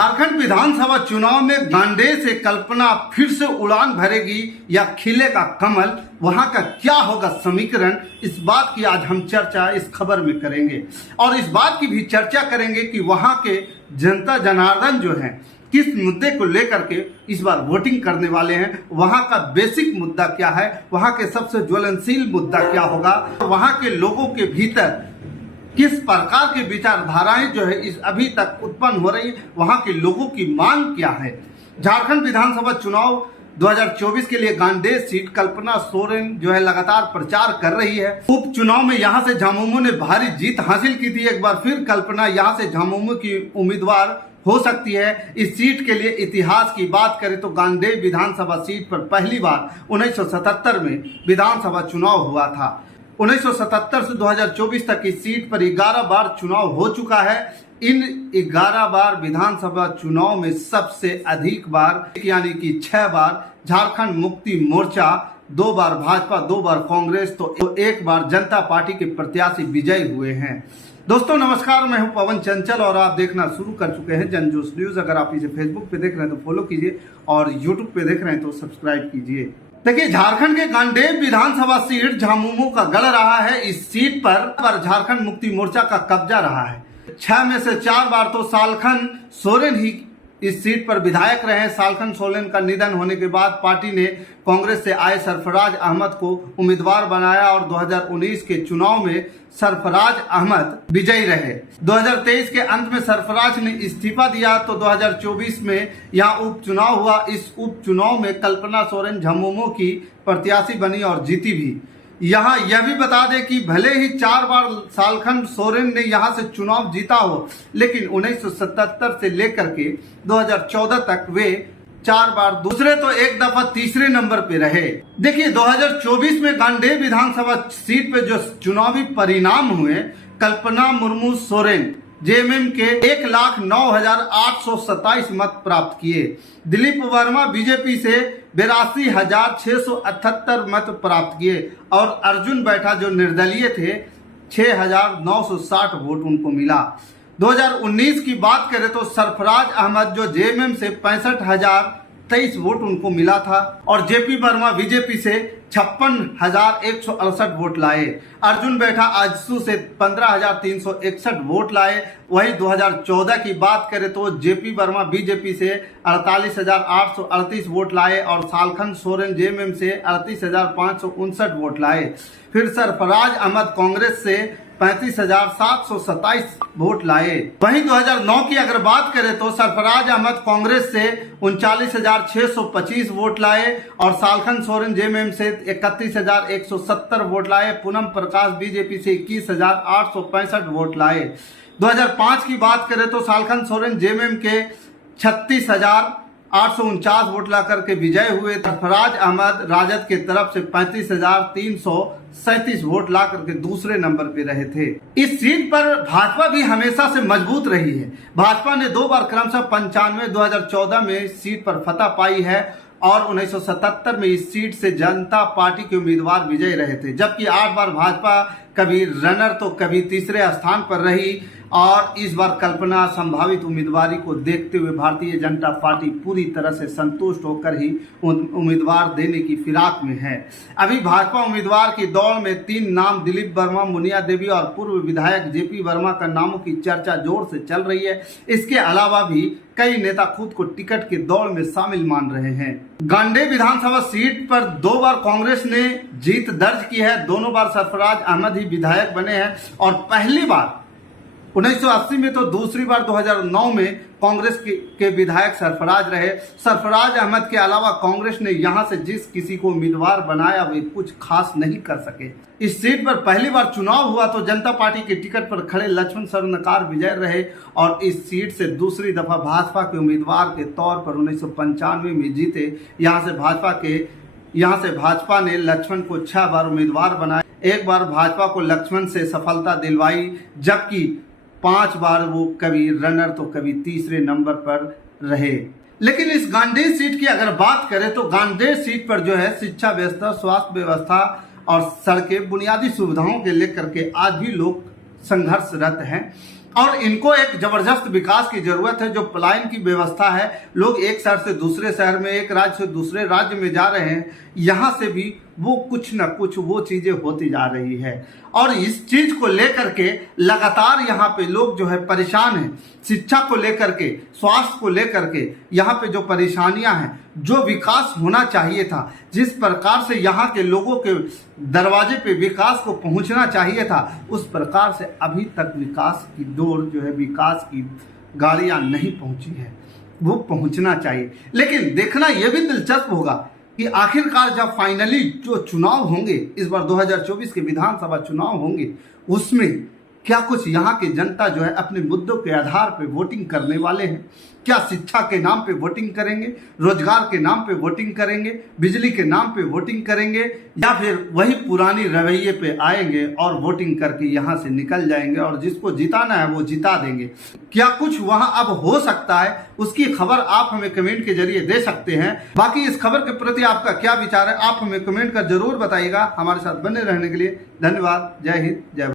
झारखंड विधानसभा चुनाव में गांडे से कल्पना फिर से उड़ान भरेगी या खिलेगा कमल, वहां का क्या होगा समीकरण, इस बात की आज हम चर्चा इस खबर में करेंगे। और इस बात की भी चर्चा करेंगे कि वहां के जनता जनार्दन जो है किस मुद्दे को लेकर के इस बार वोटिंग करने वाले हैं, वहां का बेसिक मुद्दा क्या है, वहां के सबसे ज्वलनशील मुद्दा क्या होगा, वहां के लोगों के भीतर किस प्रकार के विचारधाराएं जो है इस अभी तक उत्पन्न हो रही, वहां के लोगों की मांग क्या है। झारखंड विधानसभा चुनाव 2024 के लिए गांडेय सीट कल्पना सोरेन जो है लगातार प्रचार कर रही है। उपचुनाव में यहां से झामुमो ने भारी जीत हासिल की थी। एक बार फिर कल्पना यहां से झामुमो की उम्मीदवार हो सकती है। इस सीट के लिए इतिहास की बात करें तो गांडेय विधानसभा सीट पर पहली बार 1977 में विधानसभा चुनाव हुआ था। 1977 से 2024 तक इस सीट पर 11 बार चुनाव हो चुका है। इन 11 बार विधानसभा चुनाव में सबसे अधिक बार यानी कि 6 बार झारखंड मुक्ति मोर्चा, 2 बार भाजपा, 2 बार कांग्रेस तो 1 बार जनता पार्टी के प्रत्याशी विजयी हुए हैं। दोस्तों नमस्कार, मैं हूं पवन चंचल और आप देखना शुरू कर चुके हैं जनजोश न्यूज। अगर आप इसे फेसबुक पे देख रहे हैं तो फॉलो कीजिए और यूट्यूब पे देख रहे हैं तो सब्सक्राइब कीजिए। देखिए, झारखंड के गांडेय विधानसभा सीट झामुमो का गढ़ रहा है। इस सीट पर झारखंड मुक्ति मोर्चा का कब्जा रहा है। 6 में से 4 बार तो सालखन सोरेन ही इस सीट पर विधायक रहे। सालखन सोरेन का निधन होने के बाद पार्टी ने कांग्रेस से आए सरफराज अहमद को उम्मीदवार बनाया और 2019 के चुनाव में सरफराज अहमद विजयी रहे। 2023 के अंत में सरफराज ने इस्तीफा दिया तो 2024 में यहाँ उपचुनाव हुआ। इस उपचुनाव में कल्पना सोरेन झामुमो की प्रत्याशी बनी और जीती भी। यहाँ यह भी बता दें कि भले ही 4 बार सालखन सोरेन ने यहाँ से चुनाव जीता हो, लेकिन 1977 से लेकर के 2014 तक वे 4 बार दूसरे तो 1 दफा तीसरे नंबर पे रहे। देखिए, 2024 में गांडेय विधानसभा सीट पे जो चुनावी परिणाम हुए, कल्पना मुर्मू सोरेन जेएमएम के 1,09,827 मत प्राप्त किए। दिलीप वर्मा बीजेपी से 82,678 मत प्राप्त किए और अर्जुन बैठा जो निर्दलीय थे 6,960 वोट उनको मिला। 2019 की बात करें तो सरफराज अहमद जो जेएमएम से 65,023 वोट उनको मिला था और जेपी वर्मा बीजेपी से 56,168 वोट लाए। अर्जुन बैठा आजसू से 15,361 वोट लाए। वही 2014 की बात करें तो जेपी वर्मा बीजेपी से 48,838 वोट लाए और सालखन सोरेन जेएमएम से 38,559 वोट लाए। फिर सरफराज अहमद कांग्रेस से 35,727 वोट लाए। वहीं 2009 की अगर बात करें तो सरफराज अहमद कांग्रेस से 39,625 वोट लाए और सालखन सोरेन जेएमएम से 31,170 वोट लाए। पूनम प्रकाश बीजेपी से 21,865 वोट लाए। 2005 की बात करें तो सालखन सोरेन जेएमएम के 36,849 वोट ला करके विजय हुए। सरफराज अहमद राजद के तरफ से 35,337 वोट ला करके दूसरे नंबर पे रहे थे। इस सीट पर भाजपा भी हमेशा से मजबूत रही है। भाजपा ने 2 बार क्रमशः 95, 2014 में सीट पर फतह पाई है और 1977 में इस सीट से जनता पार्टी के उम्मीदवार विजयी रहे थे। जबकि 8 बार भाजपा कभी रनर तो कभी तीसरे स्थान पर रही और इस बार कल्पना संभावित उम्मीदवारी को देखते हुए भारतीय जनता पार्टी पूरी तरह से संतुष्ट होकर ही उम्मीदवार देने की फिराक में है। अभी भाजपा उम्मीदवार की दौड़ में 3 नाम दिलीप वर्मा, मुनिया देवी और पूर्व विधायक जेपी वर्मा का नामों की चर्चा जोर से चल रही है। इसके अलावा भी कई नेता खुद को टिकट की दौड़ में शामिल मान रहे हैं। गांडेय विधानसभा सीट पर 2 बार कांग्रेस ने जीत दर्ज की है। दोनों बार सरफराज अहमद ही विधायक बने हैं और पहली बार 1980 में तो दूसरी बार 2009 में कांग्रेस के विधायक सरफराज रहे। सरफराज अहमद के अलावा कांग्रेस ने यहां से जिस किसी को उम्मीदवार बनाया वे कुछ खास नहीं कर सके। इस सीट पर पहली बार चुनाव हुआ तो जनता पार्टी के टिकट पर खड़े लक्ष्मण स्वर्णकार विजय रहे और इस सीट से दूसरी दफा भाजपा के उम्मीदवार के तौर पर 1995 में जीते। यहाँ से भाजपा ने लक्ष्मण को 6 बार उम्मीदवार बनाया। 1 बार भाजपा को लक्ष्मण से सफलता दिलवाई, जबकि 5 बार वो कभी रनर तो कभी तीसरे नंबर पर रहे। लेकिन इस गांडेय सीट की अगर बात करें तो गांडेय सीट पर जो है शिक्षा व्यवस्था, स्वास्थ्य व्यवस्था और सड़कें, बुनियादी सुविधाओं के लेकर के आज भी लोग संघर्षरत हैं। और इनको एक जबरदस्त विकास की जरूरत है। जो पलायन की व्यवस्था है, लोग एक शहर से दूसरे शहर में, एक राज्य से दूसरे राज्य में जा रहे हैं, यहाँ से भी वो कुछ न कुछ वो चीजें होती जा रही है। और इस चीज को लेकर के लगातार यहाँ पे लोग जो है परेशान हैं। शिक्षा को लेकर के, स्वास्थ्य को लेकर के यहाँ पे जो परेशानियां हैं, जो विकास होना चाहिए था, जिस प्रकार से यहाँ के लोगों के दरवाजे पे विकास को पहुंचना चाहिए था, उस प्रकार से अभी तक विकास की डोर जो है, विकास की गाड़ियां नहीं पहुंची है। वो पहुंचना चाहिए। लेकिन देखना यह भी दिलचस्प होगा कि आखिरकार जब फाइनली जो चुनाव होंगे, इस बार 2024 के विधानसभा चुनाव होंगे, उसमें क्या कुछ यहाँ की जनता जो है अपने मुद्दों के आधार पे वोटिंग करने वाले हैं? क्या शिक्षा के नाम पे वोटिंग करेंगे, रोजगार के नाम पे वोटिंग करेंगे, बिजली के नाम पे वोटिंग करेंगे, या फिर वही पुरानी रवैये पे आएंगे और वोटिंग करके यहाँ से निकल जाएंगे और जिसको जिताना है वो जिता देंगे? क्या कुछ वहाँ अब हो सकता है, उसकी खबर आप हमें कमेंट के जरिए दे सकते हैं। बाकी इस खबर के प्रति आपका क्या विचार है, आप हमें कमेंट कर जरूर बताइएगा। हमारे साथ बने रहने के लिए धन्यवाद। जय हिंद, जय भारत।